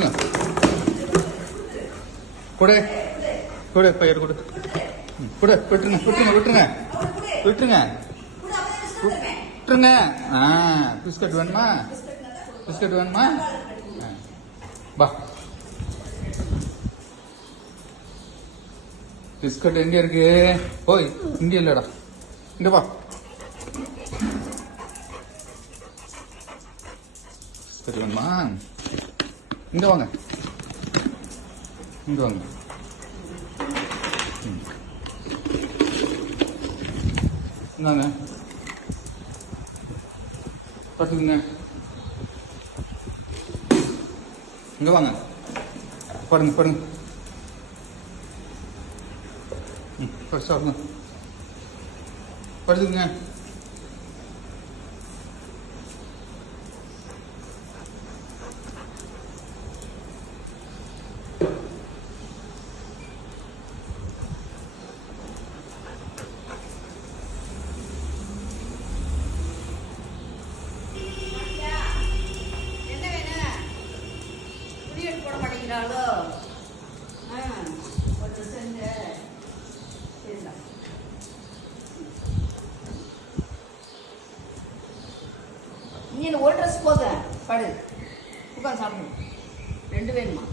கொடுங்க கொடு கொடு பையர் கொடு கொடு விட்டுருங்க விட்டுருங்க விட்டுருங்க விட்டுருங்க விட்டுருங்க பிஸ்கட் வேணுமா பிஸ்கட் வேணுமா பா பிஸ்கட் எங்க இருக்கு ஓய் இங்க இல்லடா இங்க பா பிஸ்கட் வேணுமா இங்க வாங்க இங்க வாங்க இந்தாங்க பார்த்துக்குங்க இங்க வாங்க பாருங்க பாருங்க சாப்பிடுங்க படுத்துக்குங்க போட மாட்டேங்கிறாளோ கொஞ்சம் செஞ்சு நீ ஒரு ட்ரெஸ் போதும் படு உட்காந்து சாப்பிடணும் 2 வேணுமா